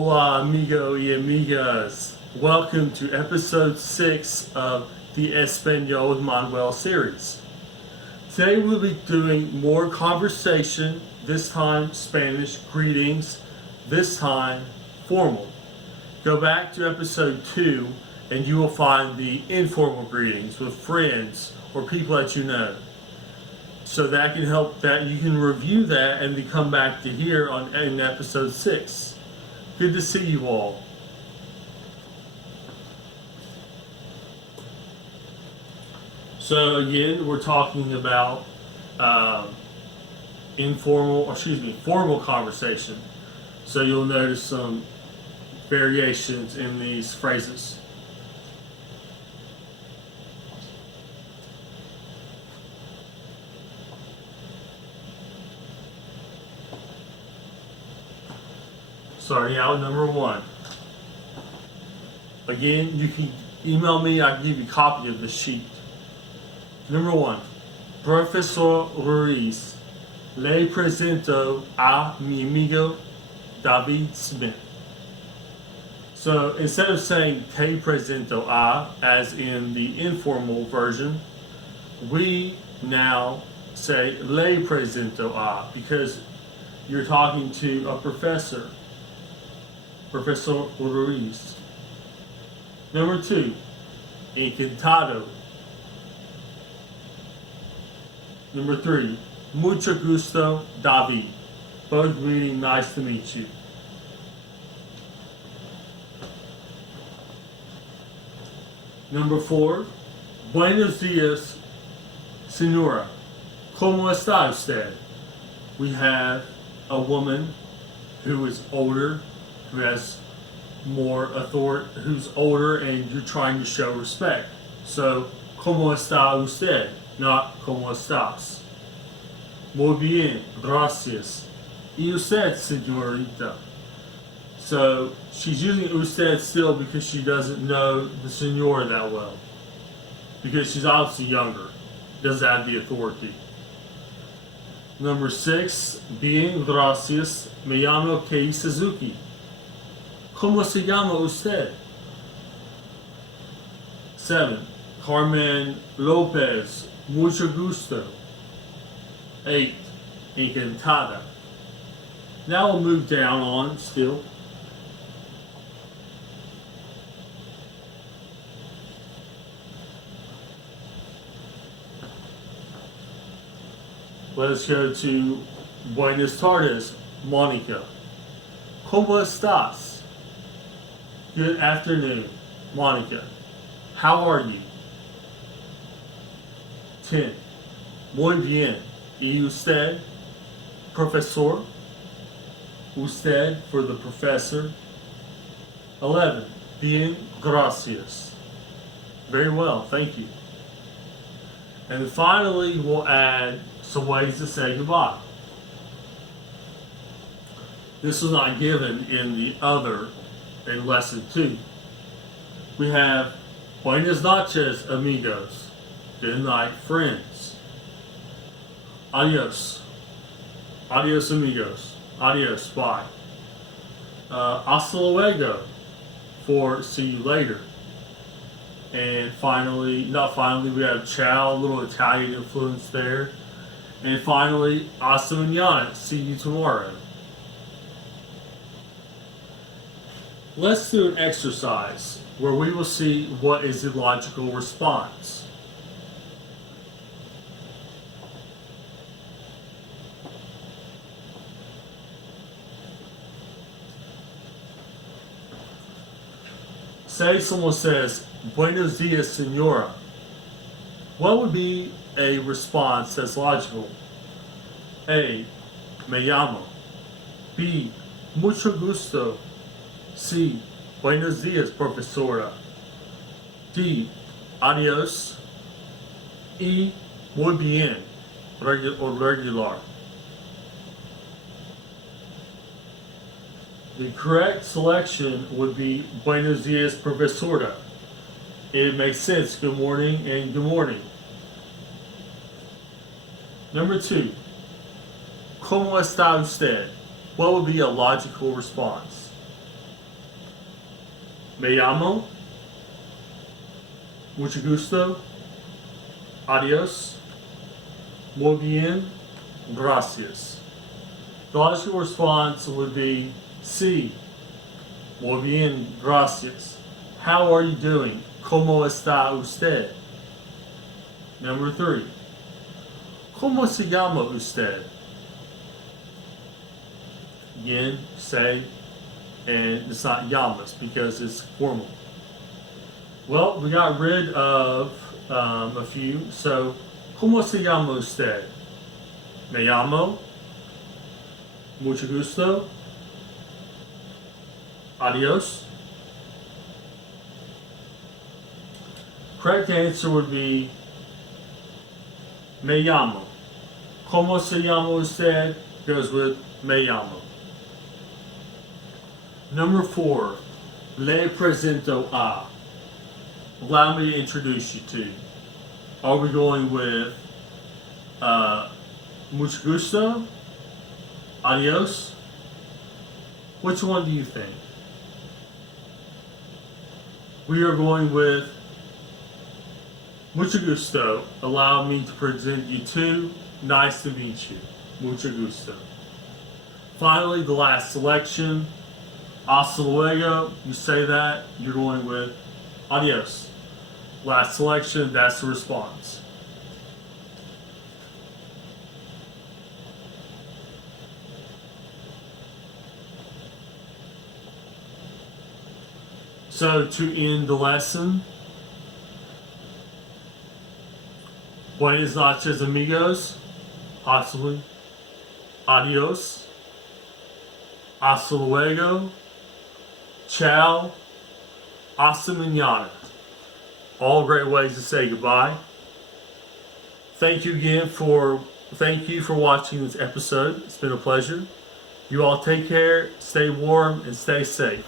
Hola, amigo y amigas. Welcome to episode 6 of the Español with Manuel series. Today we'll be doing more conversation, this time Spanish greetings, this time formal. Go back to episode 2 and you will find the informal greetings with friends or people that you know. So that can help, that you can review that and then come back to here in episode 6. Good to see you all. So again, we're talking about formal conversation. So you'll notice some variations in these phrases. Starting out number 1. Again, you can email me, I can give you a copy of the sheet. Number 1. Professor Ruiz, le presento a mi amigo David Smith. So instead of saying te presento a, as in the informal version, we now say le presento a, because you're talking to a professor. Professor Ruiz. Number 2, encantado. Number 3, mucho gusto, David. Both meaning nice to meet you. Number 4, buenos días, señora. ¿Cómo está usted? We have a woman who is older, who has more authority, who's older, and you're trying to show respect. So, ¿cómo está usted? Not ¿cómo estás? Muy bien, gracias. ¿Y usted, señorita? So, she's using usted still because she doesn't know the señor that well. Because she's obviously younger. Doesn't have the authority. Number 6, bien, gracias. Me llamo Kei Suzuki. ¿Cómo se llama usted? 7. Carmen Lopez. Mucho gusto. 8. Encantada. Now we'll move down on still. Let's go to Buenas tardes, Monica. ¿Cómo estás? Good afternoon, Monica. How are you? 10. Muy bien. ¿Y usted? Profesor. Usted for the professor. 11. Bien, gracias. Very well, thank you. And finally, we'll add some ways to say goodbye. This was not given in the other, in lesson 2. We have buenas noches, amigos. Good night, friends. Adios. Adios, amigos. Adios, bye. Hasta luego, for see you later. And finally, we have ciao, a little Italian influence there. And finally, hasta mañana, see you tomorrow. Let's do an exercise where we will see what is the logical response. Say someone says, buenos dias, señora. What would be a response that's logical? A. Me llamo. B. Mucho gusto. C. Buenos dias, profesora. D. Adios. E. Muy bien. Regular. The correct selection would be Buenos dias, profesora. It makes sense. Good morning and good morning. Number 2. ¿Cómo está usted? What would be a logical response? Me llamo. Mucho gusto. Adios. Muy bien. Gracias. The logical response would be sí. Muy bien. Gracias. How are you doing? ¿Cómo está usted? Number 3. ¿Cómo se llama usted? Again, say, and it's not llamas because it's formal. Well, we got rid of a few. So, ¿cómo se llama usted? Me llamo. Mucho gusto. Adios. Correct answer would be me llamo. ¿Cómo se llama usted? Goes with me llamo. Number 4. Le presento a. Allow me to introduce you to. Are we going with mucho gusto? Adios? Which one do you think? We are going with mucho gusto. Allow me to present you to. Nice to meet you. Mucho gusto. Finally, the last selection. Hasta luego. You say that, you're going with adios. Last selection, that's the response. So to end the lesson, buenas noches amigos, possibly, adios, hasta luego, ciao, hasta mañana. All great ways to say goodbye. Thank you for watching this episode. It's been a pleasure. You all take care, stay warm, and stay safe.